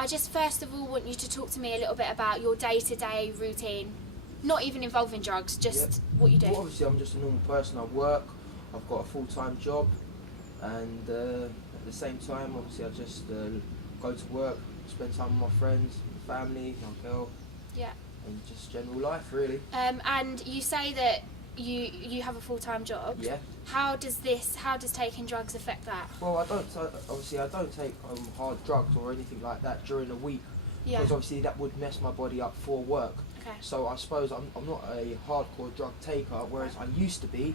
I just first of all want you to talk to me a little bit about your day-to-day routine, not even involving drugs, just what you do. Well, obviously I'm just a normal person. I work, I've got a full-time job, and at the same time, obviously I just go to work, spend time with my friends, family, my girl, Yeah. and just general life really. And you say that you have a full-time job. Yeah. How does taking drugs affect that? Well, I don't take hard drugs or anything like that during the week, Yeah. because obviously that would mess my body up for work. Okay. So I suppose I'm not a hardcore drug taker, whereas I used to be,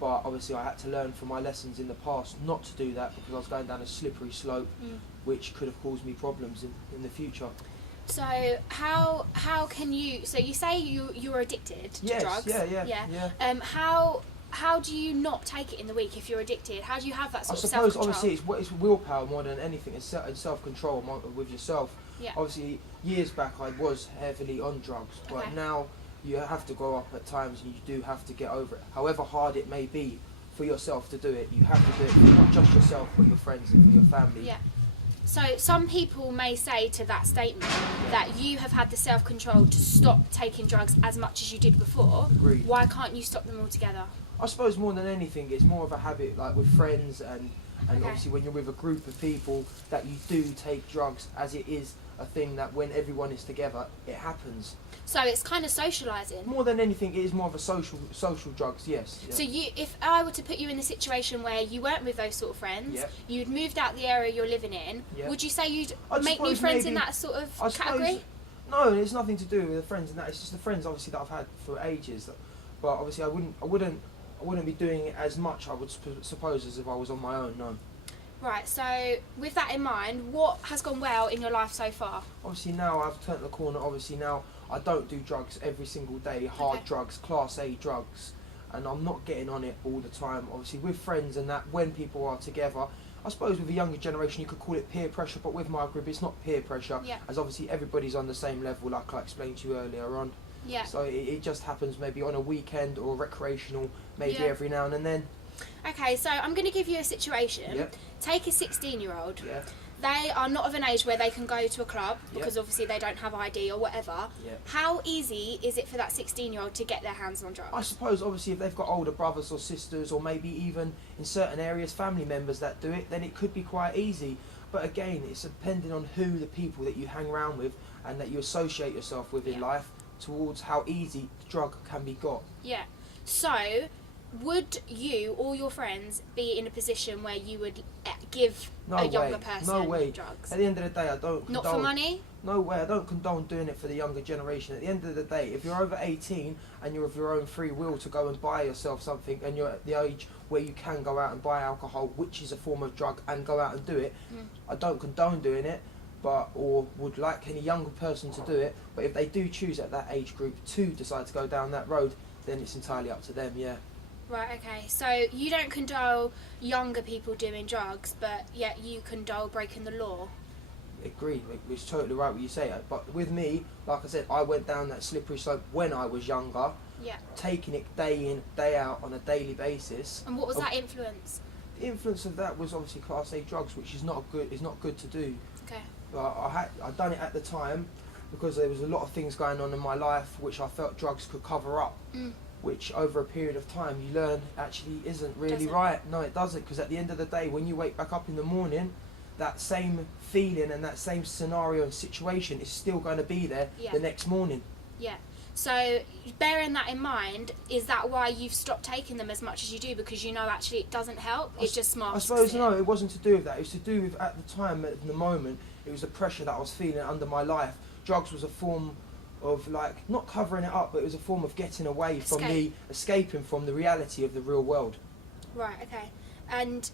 but obviously I had to learn from my lessons in the past not to do that, because I was going down a slippery slope, which could have caused me problems in the future. So how can you? So you say you're addicted to drugs. Yeah. How do you not take it in the week if you're addicted? How do you have that sort I of suppose self-control? obviously it's willpower more than anything, and self-control with yourself. Yeah. Obviously years back I was heavily on drugs, but Okay. now you have to grow up at times, and you do have to get over it. However hard it may be for yourself to do it, you have to do it for not just yourself but your friends and for your family. Yeah. So some people may say to that statement that you have had the self-control to stop taking drugs as much as you did before. Agreed. Why can't you stop them altogether? I suppose more than anything it's more of a habit, like with friends and Okay. obviously when you're with a group of people, that you do take drugs, as it is a thing that when everyone is together it happens. So it's kind of socialising. More than anything, it is more of a social drugs, yes. Yeah. So if I were to put you in a situation where you weren't with those sort of friends, Yeah. you'd moved out the area you're living in, Yeah. would you say you'd I'd make new suppose friends in maybe- that sort of I suppose- category? No, it's nothing to do with the friends and that. It's just the friends obviously that I've had for ages. But obviously I wouldn't be doing it as much, I would suppose, as if I was on my own. No. Right, so with that in mind, what has gone well in your life so far? Obviously now I've turned the corner. Obviously now I don't do drugs every single day. Hard Okay. drugs, class A drugs, and I'm not getting on it all the time. Obviously with friends and that, when people are together. I suppose with a younger generation you could call it peer pressure, but with my group it's not peer pressure, Yeah. as obviously everybody's on the same level, like I explained to you earlier on. Yeah. So it just happens maybe on a weekend or recreational, maybe Yeah. every now and then. Okay, so I'm going to give you a situation. Yep. Take a 16-year-old. Yeah. They are not of an age where they can go to a club Yep. because obviously they don't have ID or whatever. Yep. How easy is it for that 16-year-old to get their hands on drugs? I suppose obviously if they've got older brothers or sisters, or maybe even in certain areas family members that do it, then it could be quite easy. But again, it's depending on who the people that you hang around with and that you associate yourself with in Yeah. life, towards how easy the drug can be got. Yeah. So, would you or your friends be in a position where you would give No a way. younger person No way. drugs? At the end of the day, I don't Not condone. for money? No way, I don't condone doing it for the younger generation. At the end of the day, if you're over 18 and you're of your own free will to go and buy yourself something, and you're at the age where you can go out and buy alcohol, which is a form of drug, and go out and do it, I don't condone doing it, or would like any younger person to do it. But if they do choose at that age group to decide to go down that road, then it's entirely up to them, yeah. Right, okay. So, you don't condone younger people doing drugs, but yet you condone breaking the law? Agreed, it's totally right what you say. But with me, like I said, I went down that slippery slope when I was younger, Yeah. taking it day in, day out on a daily basis. And what was that influence? The influence of that was obviously Class A drugs, which is not good to do. Okay. But I'd done it at the time because there was a lot of things going on in my life which I felt drugs could cover up. Which over a period of time you learn actually isn't really Doesn't. right. No, it doesn't, because at the end of the day, when you wake back up in the morning, that same feeling and that same scenario and situation is still going to be there Yeah. the next morning. Yeah. So, bearing that in mind, is that why you've stopped taking them as much as you do? Because you know actually it doesn't help? It just I masks suppose it? no, it wasn't to do with that. It was to do with, at the time, at the moment, it was the pressure that I was feeling under my life. Drugs was a form of, like, not covering it up, but it was a form of getting away from escaping from the reality of the real world. Right, okay. And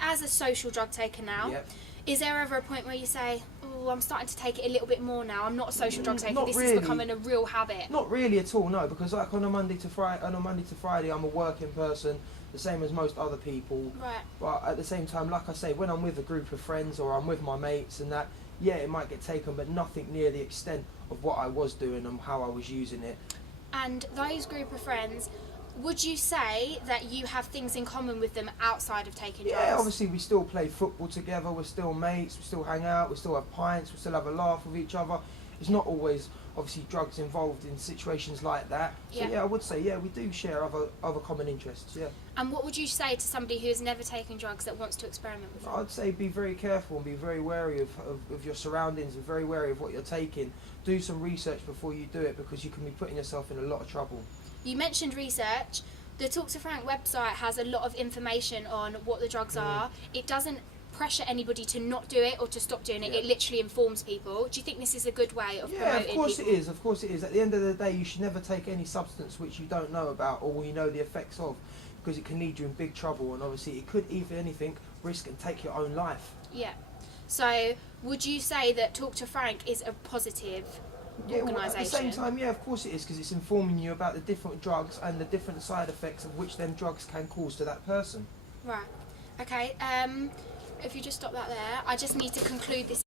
as a social drug taker now, Yep. is there ever a point where you say, oh, I'm starting to take it a little bit more now, I'm not a social drug taker, Not this really. is becoming a real habit? Not really at all, no, because like on a Monday to Friday, I'm a working person, the same as most other people. Right. But at the same time, like I say, when I'm with a group of friends or I'm with my mates and that, yeah, it might get taken, but nothing near the extent of what I was doing and how I was using it. And those group of friends, would you say that you have things in common with them outside of taking drugs? Yeah, obviously we still play football together, we're still mates, we still hang out, we still have pints, we still have a laugh with each other. It's not always obviously drugs involved in situations like that. So Yeah. yeah, I would say yeah, we do share other common interests, yeah. And what would you say to somebody who has never taken drugs that wants to experiment with them? I'd say be very careful and be very wary of your surroundings and very wary of what you're taking. Do some research before you do it because you can be putting yourself in a lot of trouble. You mentioned research. The Talk to Frank website has a lot of information on what the drugs are. It doesn't pressure anybody to not do it or to stop doing it. Yeah. It literally informs people. Do you think this is a good way of Yeah, promoting of course people? it is. Of course it is. At the end of the day, you should never take any substance which you don't know about or you know the effects of, because it can lead you in big trouble. And obviously, it could, if anything, risk and take your own life. Yeah. So, would you say that Talk to Frank is a positive Yeah, well, at the organisation? same time, yeah, of course it is, because it's informing you about the different drugs and the different side effects of which them drugs can cause to that person. Right. Okay. If you just stop that there, I just need to conclude this